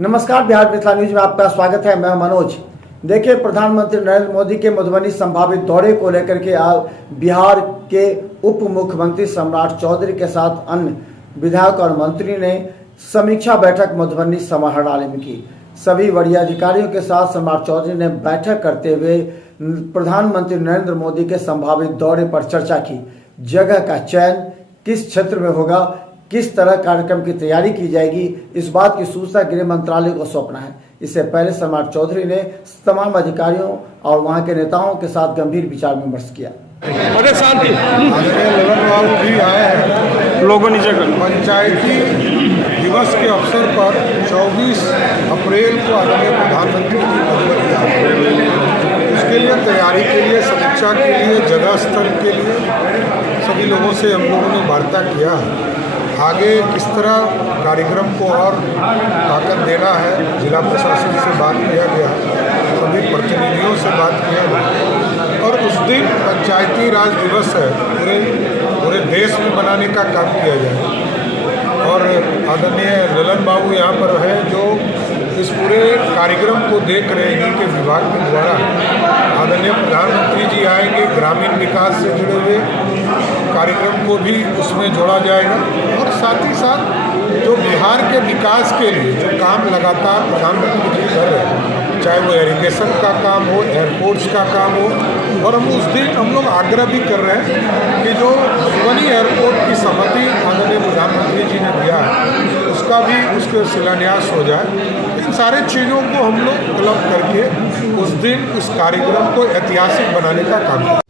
नमस्कार, बिहार मिथिला न्यूज में आपका स्वागत है। मैं मनोज। देखिए, प्रधानमंत्री नरेंद्र मोदी के मधुबनी संभावित दौरे को लेकर के बिहार के उप मुख्यमंत्री सम्राट चौधरी के साथ अन्य विधायक और मंत्री ने समीक्षा बैठक मधुबनी समाहरणालय में की। सभी वरीय अधिकारियों के साथ सम्राट चौधरी ने बैठक करते हुए प्रधानमंत्री नरेंद्र मोदी के संभावित दौरे पर चर्चा की। जगह का चयन किस क्षेत्र में होगा, किस तरह कार्यक्रम की तैयारी की जाएगी, इस बात की सूचना गृह मंत्रालय को सौंपना है। इससे पहले सम्राट चौधरी ने तमाम अधिकारियों और वहां के नेताओं के साथ गंभीर विचार विमर्श किया। शांति ललन बाबू भी आए हैं। लोगों नीचे कर। पंचायती दिवस के अवसर पर 24 अप्रैल को आदरणीय प्रधानमंत्री जी मधुबनी आए। उसके लिए तैयारी के लिए, समीक्षा के लिए, जगह स्थल के लिए सभी लोगों से हम लोगों ने वार्ता किया है। आगे किस तरह कार्यक्रम को और ताकत देना है, जिला प्रशासन से बात किया गया, सभी प्रतिनिधियों से बात किया गया। और उस दिन पंचायती राज दिवस है, पूरे देश में मनाने का काम किया जाए। और आदरणीय ललन बाबू यहाँ पर है जो इस पूरे कार्यक्रम को देख रहे हैं कि विभाग के द्वारा आदरणीय प्रधानमंत्री जी आएंगे, ग्रामीण विकास से जुड़े हुए कार्यक्रम को भी उसमें जोड़ा जाएगा। और साथ ही साथ जो बिहार के विकास के लिए जो काम लगातार प्रधानमंत्री जी कर रहे हैं, चाहे वो इरिगेशन का काम हो, एयरपोर्ट्स का काम हो। और उस दिन हम लोग आग्रह भी कर रहे हैं कि जो मधुबनी एयरपोर्ट की सहमति आदरणीय प्रधानमंत्री जी ने दिया है, उसका भी उसके शिलान्यास हो जाए। इन सारे चीज़ों को हम लोग क्लब करके उस दिन उस कार्यक्रम को ऐतिहासिक बनाने का काम करें।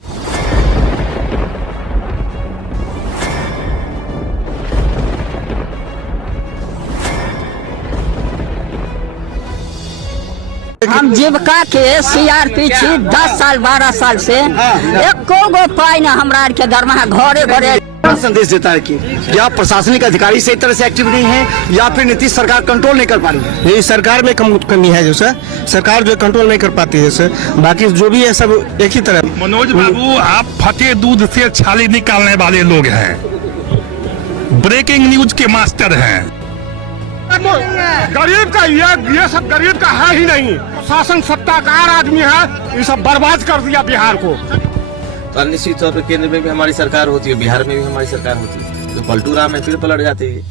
हम जीविका के सीआरपी छी 10 साल 12 साल से एको गो पाई न हमरा के दरमाहा घरे घरे संदेश देता है कि या प्रशासनिक अधिकारी सही तरह से एक्टिव नहीं है या फिर नीतीश सरकार कंट्रोल नहीं कर पा रही है। नहीं, सरकार में कमी है जो सर, सरकार जो कंट्रोल नहीं कर पाती है सर। बाकी जो भी है सब एक ही तरह। मनोज बाबू, आप फटे दूध से छाली निकालने वाले लोग हैं, ब्रेकिंग न्यूज के मास्टर हैं। गरीब का ये सब गरीब का है ही नहीं। शासन सत्ताकार आदमी है, ये सब बर्बाद कर दिया बिहार को। तो निश्चित तौर पर केंद्र में भी हमारी सरकार होती है, बिहार में भी हमारी सरकार होती है, तो पलटू राम में फिर पलट जाते हैं।